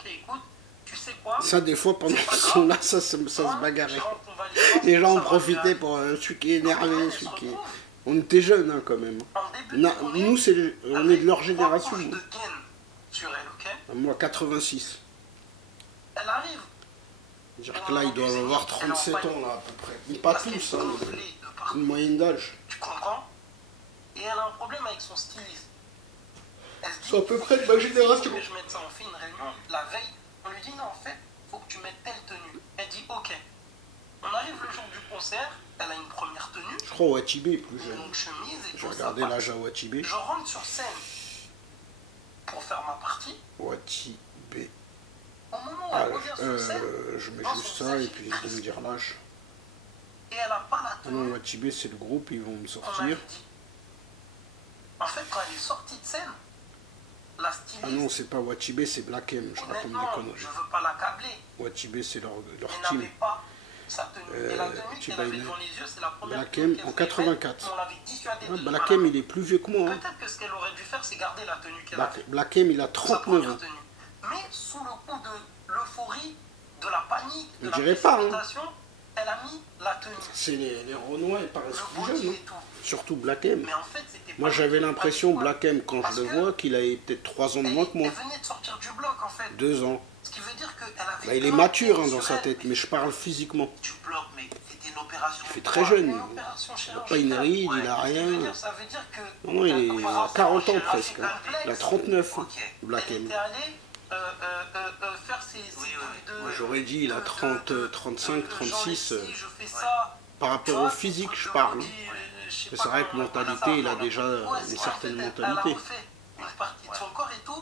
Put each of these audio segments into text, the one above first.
ok, écoute, tu sais quoi? Ça, des fois, pendant qu'ils sont là, ça se bagarrait. Les gens en profitaient pour celui qui est énervé, celui qui est... On était jeunes, hein, quand même. Nous, on est de leur génération. Moi, 86. Elle arrive. C'est-à-dire que là, ils doivent avoir 37 ans, là, à peu près. Mais pas tous, hein, une moyenne d'âge. Tu comprends? Et elle a un problème avec son styliste. C'est à peu près de ma génération. Je mette ça, on fait une réunion. La veille, on lui dit non, en fait, faut que tu mettes telle tenue. Elle dit ok. On arrive le jour du concert, elle a une première tenue. Je crois Watibé est plus jeune. Une chemise et j'ai regardé l'âge à Watibé. Je rentre sur scène pour faire ma partie. Watibé. Au moment où elle revient sur scène, je mets juste ça et puis je vais me dire l'âge. Et elle a pas la tenue. Non, Watibé c'est le groupe, ils vont me sortir. En fait, quand elle est sortie de scène, la styliste... Ah non, c'est pas Watibé, c'est Black M, je raconte des conneries. Je veux pas l'accabler. Watibé c'est leur elle team. n'avait pas sa tenue. Et la tenue qu'elle avait devant les yeux, c'est la première Black M en 84. On l'avait dissuadé de Black M il est plus vieux que moi. Peut-être que ce qu'elle aurait dû faire, c'est garder la tenue qu'elle avait. Black M il a 39 ans. Mais sous le coup de l'euphorie, de la panique, de la précipitation, elle a mis la tenue. C'est les Renois, ils paraissent plus jeunes. Surtout Black M. Mais en fait, moi j'avais l'impression, Black M, quand je le vois, qu'il avait peut-être 3 ans de moins que moi. Elle venait de sortir du bloc en fait. 2 ans. Ce qui veut dire qu'elle avait... il est mature, hein, dans sa tête, mais je parle physiquement. Du bloc, mais c'était une opération. Il fait très jeune. Il n'a pas une ride, il n'a rien. Ça veut dire que... Non, il est à 40 ans presque. Hein. Il a 39, Black M. Moi j'aurais dit, il a 30, 35, 36. Par rapport au physique, je parle. C'est vrai que mentalité, il a déjà une certaine mentalité.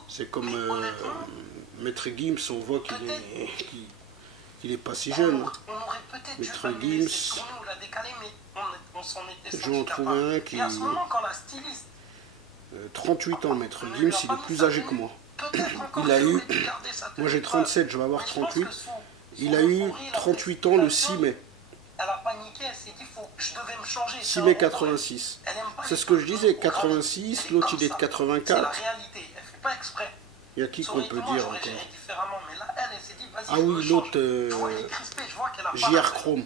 C'est comme Maître Gims, on voit qu'il est pas si jeune. Maître Gims, je vais en trouver un qui... 38 ans, Maître Gims, il est plus âgé que moi. Il a eu... Moi j'ai 37, je vais avoir 38. Il a eu 38 ans le 6 mai. Elle a paniqué, elle s'est dit, je devais me changer. 6 mai 86. C'est ce que je disais, 86, l'autre il est de 84. C'est la réalité, elle fait pas exprès. Il y a qui qu'on peut dire encore? Mais là, elle s'est dit, vas-y, ah oui, l'autre, JR Chrome.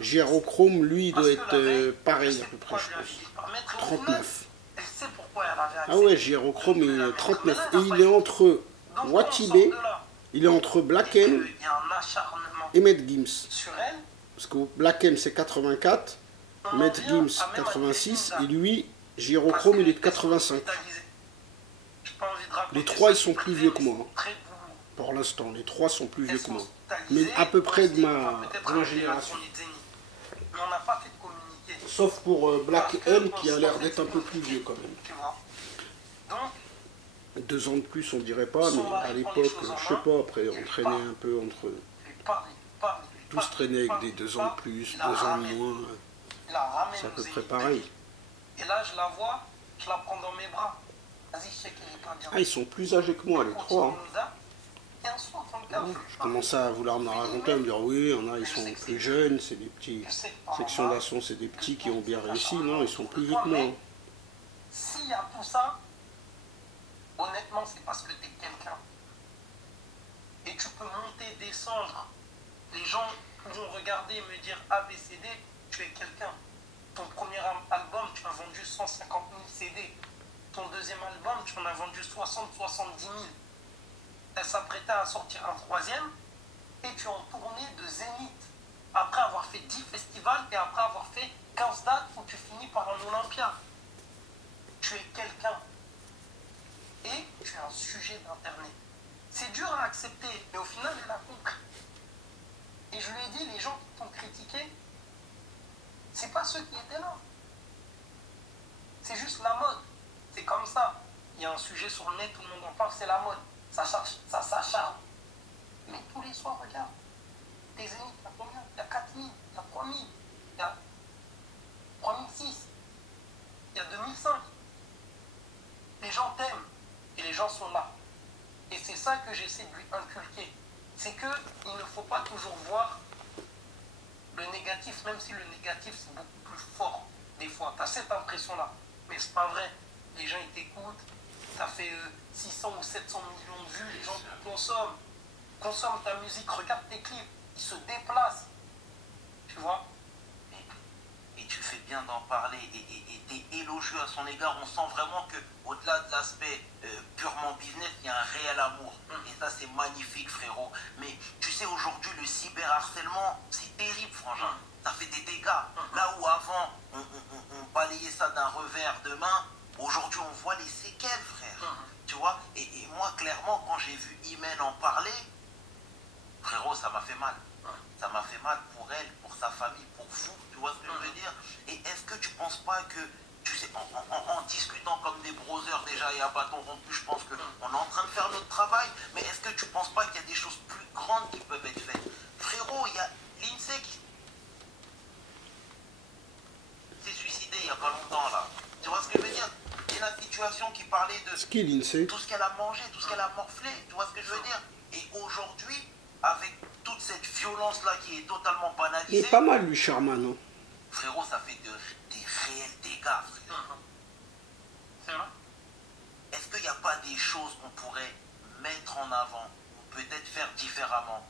JR Chrome, lui, il doit être pareil à peu près, je pense. 39. Ah ouais, JR Chrome, il est 39. Et il est entre Watibé, il est entre Black M et Maître Gims. Parce que Black M c'est 84, Maître Gims 86, et lui, Gyrochrome il est de 85. Les trois ils sont plus vieux que moi. Pour l'instant, les trois sont plus vieux que moi. Mais à peu près de ma génération. Sauf pour Black M qui a l'air d'être un peu plus vieux quand même. 2 ans de plus on dirait pas, mais à l'époque, je sais pas, après on traînait un peu entre eux. Tous traînaient avec des 2 ans de plus, 2 ans de moins. C'est à peu près pareil. Et là, je la vois, je la prends dans mes bras. Vas-y, je sais qu'elle est pas bien. Ah, ils sont plus âgés que moi, les trois. Je commençais à vouloir me raconter, à me dire oui, il y en a, ils sont plus jeunes, c'est des petits. Section d'assaut, c'est des petits qui ont bien réussi. Non, ils sont plus vieux que moi. S'il y a tout ça, honnêtement, c'est parce que tu es quelqu'un. Et tu peux monter, descendre. Les gens vont regarder et me dire ABCD, tu es quelqu'un. Ton premier album, tu as vendu 150 000 CD. Ton deuxième album, tu en as vendu 60-70 000. Elle s'apprêtait à sortir un troisième et tu es en tournée de Zénith. Après avoir fait 10 festivals et après avoir fait 15 dates où tu finis par un Olympia. Tu es quelqu'un. Et tu es un sujet d'internet. C'est dur à accepter, mais au final, elle a compris. Et je lui ai dit, les gens qui t'ont critiqué, c'est pas ceux qui étaient là. C'est juste la mode. C'est comme ça. Il y a un sujet sur le net, tout le monde en parle, c'est la mode. Ça s'acharne. Mais tous les soirs, regarde. Tes zéniths, il y a combien? Il y a 4 000, il y a 3 000, il y a 3006, il y a 2005. Les gens t'aiment et les gens sont là. Et c'est ça que j'essaie de lui inculquer. C'est qu'il ne faut pas toujours voir le négatif, même si le négatif c'est beaucoup plus fort des fois. Tu as cette impression-là. Mais c'est pas vrai. Les gens ils t'écoutent. Tu as fait 600 ou 700 millions de vues. Les gens consomme ta musique, regarde tes clips, il se déplace. Tu vois? Et tu fais bien d'en parler et t'es élogieux à son égard. On sent vraiment que au-delà de l'aspect purement business, il y a un réel amour. Et ça, c'est magnifique, frérot. Mais tu sais, aujourd'hui, le cyberharcèlement, c'est terrible, frangin. Ça fait des dégâts. Là où avant, on balayait ça d'un revers de main, aujourd'hui, on voit les séquelles, frère. Tu vois? Et moi, clairement, quand j'ai vu Imen en parler, frérot, ça m'a fait mal. Ça m'a fait mal pour elle, pour sa famille, pour vous, tu vois ce que je veux dire? Et est-ce que tu penses pas que, tu sais, en discutant comme des brothers déjà et à bâton rompu, je pense qu'on est en train de faire notre travail, mais est-ce que tu penses pas qu'il y a des choses plus grandes qui peuvent être faites? Frérot, il y a l'INSEE qui s'est suicidé il y a pas longtemps là. Tu vois ce que je veux dire? Il y a une situation qui parlait de tout ce qu'elle a mangé, tout ce qu'elle a morflé, tu vois ce que je veux dire? Et aujourd'hui, avec toute cette violence-là qui est totalement banalisée... Il est pas mal, lui, Sherman. Hein. Frérot, ça fait des réels dégâts, frère. C'est vrai. Est-ce qu'il n'y a pas des choses qu'on pourrait mettre en avant, ou peut-être faire différemment?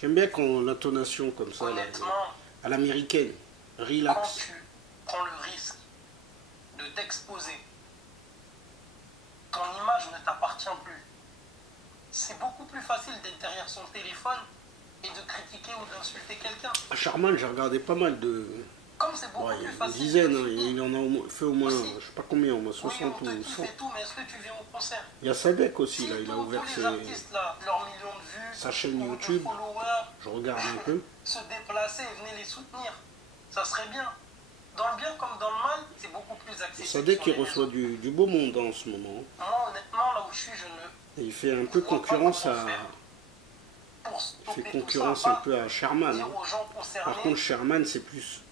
J'aime bien quand l'intonation comme ça, honnêtement, là, à l'américaine. Relax. Quand tu prends le risque de t'exposer, ton image ne t'appartient plus. C'est beaucoup plus facile d'être derrière son téléphone et de critiquer ou d'insulter quelqu'un. À Sherman, j'ai regardé pas mal de... Comme c'est beaucoup plus facile. Une dizaine, hein, il en a fait au moins, je sais pas combien, au moins 60 oui, on te ou 100. fait tout, mais est-ce que tu viens au concert? Il y a Sadek aussi, si là, il a ouvert tous les artistes, là, leurs millions de vues, sa chaîne YouTube, je regarde un peu. Se déplacer et venir les soutenir, ça serait bien. Dans le bien comme dans le mal, c'est beaucoup plus accessible. Sadek, il reçoit du beau monde en ce moment. Moi, honnêtement, là où je suis, je ne... Et il fait un peu concurrence à... Il fait concurrence un peu à Sherman. Hein. Par contre, Sherman, c'est plus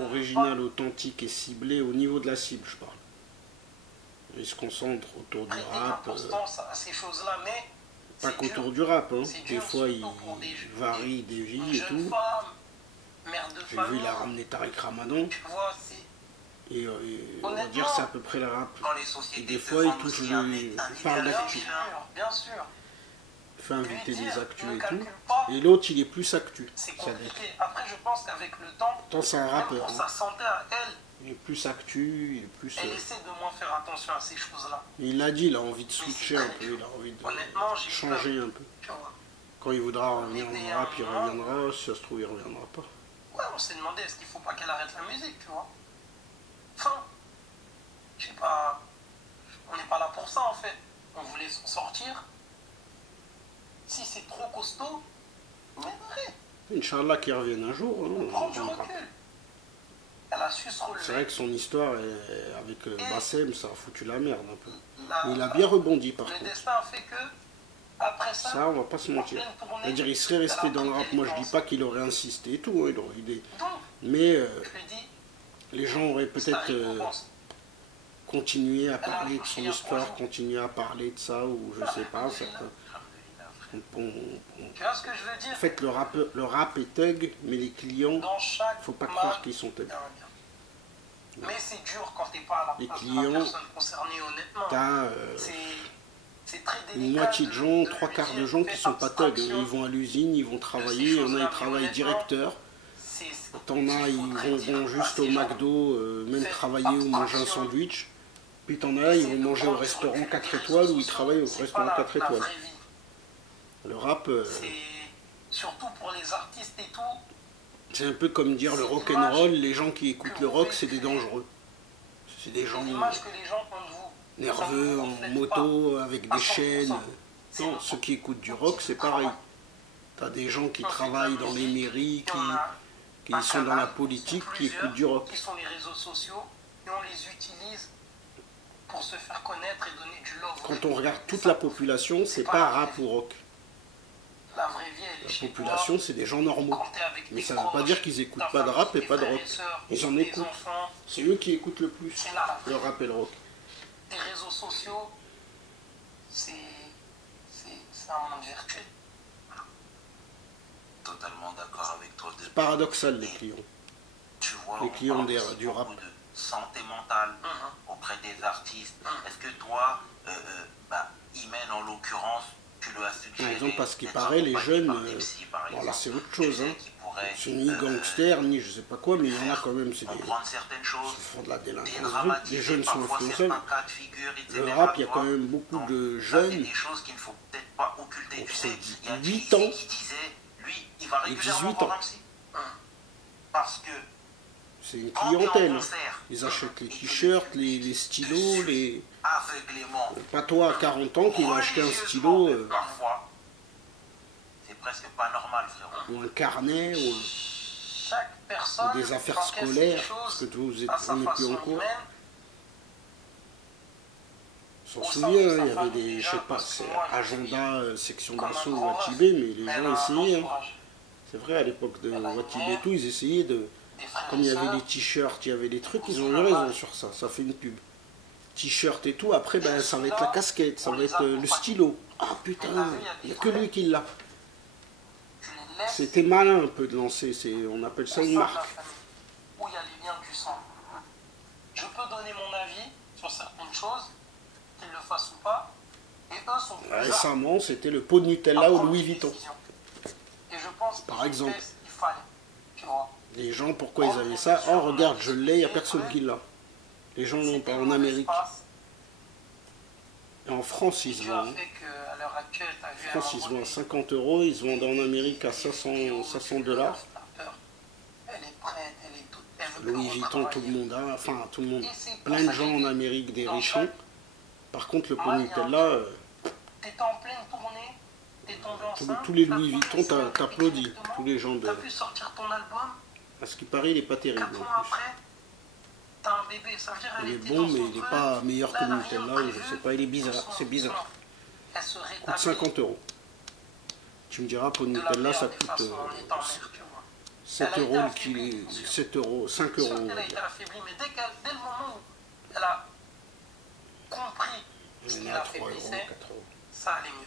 original, authentique et ciblé au niveau de la cible, je parle. Il se concentre autour du rap. À ces choses-là, mais pas qu'autour du rap, hein. Des fois, il varie des vies et tout. J'ai vu, il a ramené Tariq Ramadan. Et on va dire c'est à peu près le rap. Et des fois, il touche il parle d'actu. Bien sûr. Il fait inviter des actus et tout. Et l'autre, il est plus actu. C'est compliqué. Après, je pense qu'avec le temps, c'est un rappeur. Pour sa santé à elle, il est plus actu, il est plus... Elle essaie de moins faire attention à ces choses-là. Il l'a dit, il a envie de switcher un peu, il a envie de changer un peu. Quand il voudra revenir en rap, il reviendra. Si ça se trouve, il reviendra pas. Ouais, on s'est demandé est-ce qu'il faut pas qu'elle arrête la musique, tu vois. Enfin, je sais pas. On n'est pas là pour ça en fait. On voulait s'en sortir. Si c'est trop costaud, mais arrête. Inch'Allah qu'il revienne un jour. Hein, on prend du recul. Elle a su se relever. C'est vrai que son histoire avec Bassem, ça a foutu la merde un peu. Mais il a bien rebondi par contre. Le destin a fait que, après ça, on va pas se mentir. C'est-à-dire, il serait resté dans le rap. Moi, je dis pas qu'il aurait insisté et tout. Hein, il aurait idée. Mais les gens auraient peut-être continué à parler de son histoire, continué à parler de ça, ou je sais pas. Tu vois ce que je veux dire? En fait, le rap est thug, mais les clients, faut pas croire qu'ils sont thugs. Mais c'est dur quand t'es pas à la place de la personne concernée, honnêtement. T'as une moitié de gens, trois quarts de gens qui sont pas thugs. Ils vont à l'usine, ils vont travailler, il y en a, ils travaillent directeur. T'en as, ils vont juste au McDo, même travailler ou manger un sandwich. Puis t'en as, ils vont manger au restaurant 4 étoiles ou ils travaillent au restaurant 4 étoiles. Le rap... surtout pour les artistes et tout. C'est un peu comme dire le rock'n'roll, les gens qui écoutent le rock, c'est des dangereux. C'est des gens nerveux, en moto, avec des chaînes. Non, ceux qui écoutent du rock, c'est pareil. T'as des gens qui travaillent dans les mairies, qui sont dans la politique, qui écoutent du rock. Qui sont les réseaux sociaux, et on les utilise pour se faire connaître et donner du love. Quand on regarde toute la population, c'est pas rap ou rock. La vraie vie, elle est chez toi. La population, c'est des gens normaux. Mais ça ne veut pas dire qu'ils écoutent pas de rap et pas de rock. Ils en écoutent. C'est eux qui écoutent le plus le rap et le rock. Les réseaux sociaux, c'est un monde virtuel. Totalement d'accord avec toi. C'est paradoxal, les clients. Tu vois, les clients du rap. De santé mentale auprès des artistes. Est-ce que toi, Imen en l'occurrence, tu tu lui as suggéré. Par exemple, parce qu'il paraît, les jeunes, bon là c'est autre chose, hein. C'est ni gangster, ni je sais pas quoi, mais il y en a quand même, c'est des qui font de la délinquance. Les jeunes sont influencés. Le rap, il y a quand même beaucoup de jeunes entre 8 ans et 18 ans. Parce que c'est une clientèle. Ils achètent les t-shirts, les stylos, les... Pas toi à 40 ans qui va acheter un stylo. C'est presque pas normal, frérot. Ou un carnet, ou des affaires scolaires, parce que on n'est plus en cours. On s'en souvient, il y avait des, je sais pas, c'est agenda, section d'assaut, Watibé, mais les gens essayaient. Hein. C'est vrai, à l'époque de Watibé et tout, ils essayaient de... Comme il y avait des t-shirts, il y avait des trucs, ils ont eu raison sur ça, ça fait une pub. T-shirt et tout, après ben, ça va être la casquette, ça va être le stylo. Ah putain, il n'y a que lui qui l'a. C'était malin un peu de lancer, on appelle ça une marque. Où il y a les liens du sang. Je peux donner mon avis sur certaines choses, qu'ils le fassent ou pas, et eux sont plus récemment, c'était le pot de Nutella au Louis Vuitton. Et je pense par exemple. Il fallait, tu vois. Les gens, pourquoi ils avaient ça? Oh, regarde, je l'ai, il n'y a personne qui l'a. Les gens l'ont pas en Amérique. Et en France, ils se vendent. En France, ils se vendent à 50 €, ils se vendent en Amérique à 500 $. Louis Vuitton, tout le monde a, enfin tout le monde, plein de gens en Amérique, des richons. Par contre, le pot Nutella, tous les Louis Vuitton t'applaudissent, tous les gens de... À ce qui paraît, il n'est pas terrible. Il est bon, mais il n'est pas meilleur que le Nutella, je sais pas, il est bizarre, c'est bizarre. Il coûte 50 €. Tu me diras, pour Nutella, ça coûte 7 € le kilo, 7 €, 5 €. Elle a été affaiblie, mais dès le moment où elle a compris ce qui l'affaiblissait, ça allait mieux.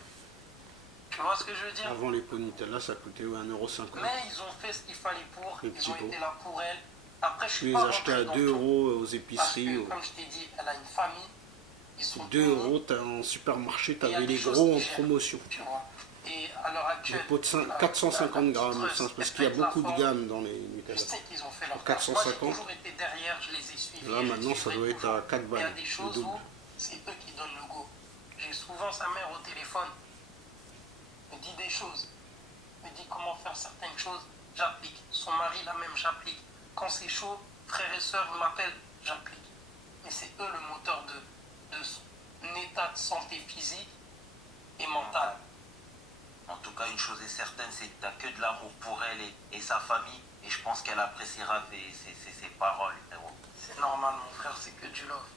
Tu vois ce que je veux dire? Avant les pots Nutella, ça coûtait 1,50 €. Mais ils ont fait ce qu'il fallait pour, ils ont été là pour elle. Après, je tu les achetais à 2 € aux épiceries. Parce que, comme je t'ai dit, elle a une famille. Ils sont 2 €, en supermarché, tu avais les gros en promotion. Tu vois. Et à l'heure actuelle, le pot de 450 grammes, parce qu'il y a beaucoup de gammes dans les Nutella. Je sais qu'ils ont fait leur 450. Moi, j'ai toujours été derrière, je les ai suivis. Là, maintenant, ça doit être à 4 balles. Il y a des choses où c'est eux qui donnent le go. J'ai souvent sa mère au téléphone. Me dit des choses. Me dit comment faire certaines choses. J'applique. Son mari, la même, j'applique. Quand c'est chaud, frères et sœurs, ils m'appellent, j'applique. Mais c'est eux le moteur de son état de santé physique et mental. En tout cas, une chose est certaine, c'est que tu n'as que de l'amour pour elle et sa famille. Et je pense qu'elle appréciera ses paroles, frérot. C'est normal, mon frère, c'est que du love.